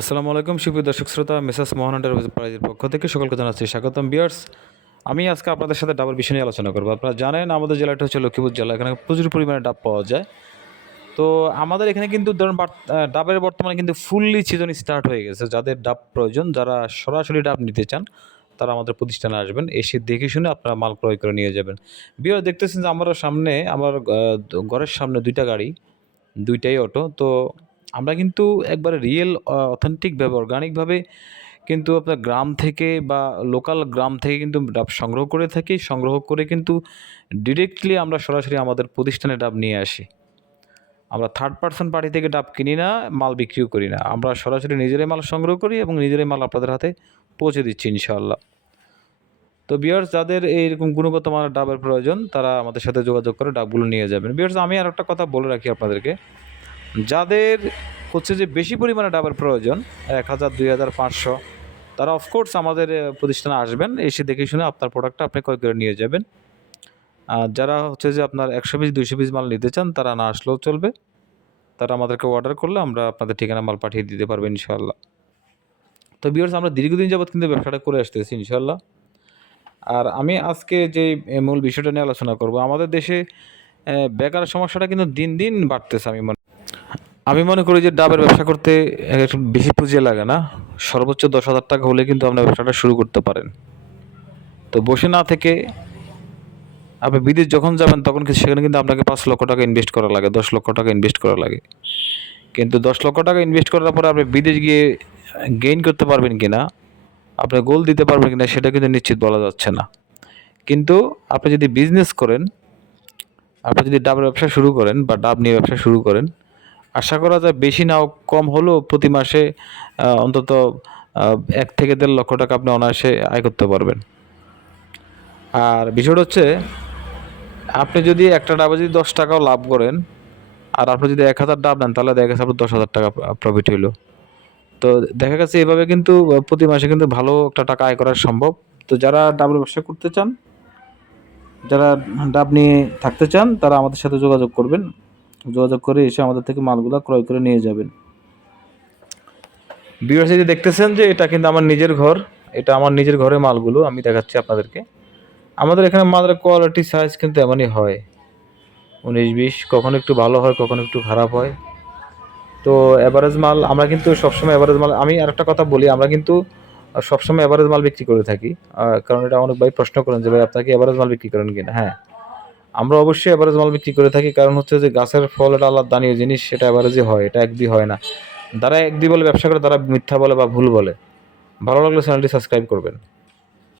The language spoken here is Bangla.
আসসালামু আলাইকুম, সুপ্রিয় দর্শক শ্রোতা, মেসাস মোহন প্রাইজের পক্ষ থেকে সকলকে জানাচ্ছি স্বাগতম। বিয়ার্স আমি আজকে আপনাদের সাথে ডাবের বিষয় নিয়ে আলোচনা করব। আপনারা জানেন, আমাদের জেলাটা হচ্ছে লক্ষ্মীপুর জেলা, এখানে প্রচুর পরিমাণে ডাব পাওয়া যায়। তো আমাদের এখানে কিন্তু ধরুন ডাবের বর্তমানে কিন্তু ফুললি সিজন স্টার্ট হয়ে গেছে। যাদের ডাব প্রয়োজন, যারা সরাসরি ডাব নিতে চান, তারা আমাদের প্রতিষ্ঠানে আসবেন, এসে দেখে শুনে আপনারা মাল ক্রয় করে নিয়ে যাবেন। বিয়ার দেখতেছেন যে আমার সামনে, আমার ঘরের সামনে দুইটা গাড়ি, দুইটাই অটো। তো আমরা কিন্তু একবারে রিয়েল অথেন্টিকভাবে অর্গানিকভাবে কিন্তু আপনার গ্রাম থেকে বা লোকাল গ্রাম থেকে কিন্তু ডাব সংগ্রহ করে থাকি। সংগ্রহ করে কিন্তু ডিরেক্টলি আমরা সরাসরি আমাদের প্রতিষ্ঠানে ডাব নিয়ে আসি। আমরা থার্ড পার্সন পার্টি থেকে ডাব কিনি না, মাল বিক্রিও করি না। আমরা সরাসরি নিজেরাই মাল সংগ্রহ করি এবং নিজেরাই মাল আপনাদের হাতে পৌঁছে দিচ্ছি ইনশাআল্লাহ। তো বিয়ার্স যাদের এইরকম গুণগত মানের ডাবের প্রয়োজন, তারা আমাদের সাথে যোগাযোগ করে ডাবগুলো নিয়ে যাবেন। বিয়ার্স আমি আর একটা কথা বলে রাখি আপনাদেরকে। যাদের হচ্ছে যে বেশি পরিমাণে ডাবের প্রয়োজন, এক হাজার, দুই হাজার, পাঁচশো। তারা অফকোর্স আমাদের প্রতিষ্ঠানে আসবেন, এসে দেখে শুনে আপনার প্রোডাক্টটা আপনি ক্রয় করে নিয়ে যাবেন। আর যারা হচ্ছে যে আপনার একশো পিস, দুইশো পিস মাল নিতে চান, তারা না আসলেও চলবে। তারা আমাদেরকে অর্ডার করলে আমরা আপনাদের ঠিকানা মাল পাঠিয়ে দিতে পারব ইনশাল্লাহ তো বিয়ার্স আমরা দীর্ঘদিন যাবৎ কিন্তু ব্যবসাটা করে আসতেছি ইনশাল্লাহ আর আমি আজকে যে মূল বিষয়টা নিয়ে আলোচনা করব, আমাদের দেশে বেকার সমস্যাটা কিন্তু দিন দিন বাড়তেছে আমি মনে আমি মনে করি যে ডাবের ব্যবসা করতে একটু বেশি পুঁজি লাগে না। সর্বোচ্চ দশ হাজার টাকা হলে কিন্তু আপনার ব্যবসাটা শুরু করতে পারেন। তো বসে না থেকে আপনি বিদেশ যখন যাবেন তখন কিন্তু সেখানে কিন্তু আপনাকে পাঁচ লক্ষ টাকা ইনভেস্ট করা লাগে, দশ লক্ষ টাকা ইনভেস্ট করা লাগে। কিন্তু দশ লক্ষ টাকা ইনভেস্ট করার পরে আপনি বিদেশ গিয়ে গেইন করতে পারবেন কি না আপনি গোল দিতে পারবেন কি না সেটা কিন্তু নিশ্চিত বলা যাচ্ছে না। কিন্তু আপনি যদি বিজনেস করেন, আপনি যদি ডাবের ব্যবসা শুরু করেন বা ডাব নিয়ে ব্যবসা শুরু করেন আশা করা যায় বেশি নাও কম হলেও প্রতি মাসে অন্তত এক থেকে দেড় লক্ষ টাকা আপনি অনায়াসে আয় করতে পারবেন। আর বিষয়টা হচ্ছে, আপনি যদি একটা ডাবে যদি দশ টাকাও লাভ করেন, আর আপনি যদি এক হাজার ডাব নেন, তাহলে দেখা গেছে আপনার দশ হাজার টাকা প্রফিট হইল। তো দেখা গেছে এভাবে কিন্তু প্রতি মাসে কিন্তু ভালো একটা টাকা আয় করা সম্ভব। তো যারা ডাবের ব্যবসা করতে চান, যারা ডাব নিয়ে থাকতে চান, তারা আমাদের সাথে যোগাযোগ করবেন। যোগাযোগ করে এসে আমাদের থেকে মালগুলো ক্রয় করে নিয়ে যাবেন। বিআরসি যে দেখতেছেন যে এটা কিন্তু আমার নিজের ঘর, এটা আমার নিজের ঘরের মালগুলো, আমি দেখাচ্ছি আপনাদেরকে। আমাদের এখানে মালের কোয়ালিটি সাইজ কিন্তু এমনই হয়। উনিশ, বিশ, কখনো একটু ভালো হয়, কখনো একটু খারাপ হয়। তো অ্যাভারেজ মাল আমরা কিন্তু সবসময় অ্যাভারেজ মাল, আমি আরেকটা কথা বলি, আমরা কিন্তু সবসময় অ্যাভারেজ মাল বিক্রি করে থাকি। কারণ এটা অনেক ভাই প্রশ্ন করেন যে, ভাই আপনাকে অ্যাভারেজ মাল বিক্রি করেন কিনা? হ্যাঁ। আমরা অবশ্যই অ্যাভারেজ মাল বিক্রি করে থাকি, কারণ হচ্ছে যে গাছের ফল এটা আলাদা দানীয় জিনিস, সেটা অ্যাভারেজই হয়, এটা একদি হয় না। যারা একদি বলে ব্যবসা করে, তারা মিথ্যা বলে বা ভুল বলে। ভালো লাগলে চ্যানেলটি সাবস্ক্রাইব করবেন।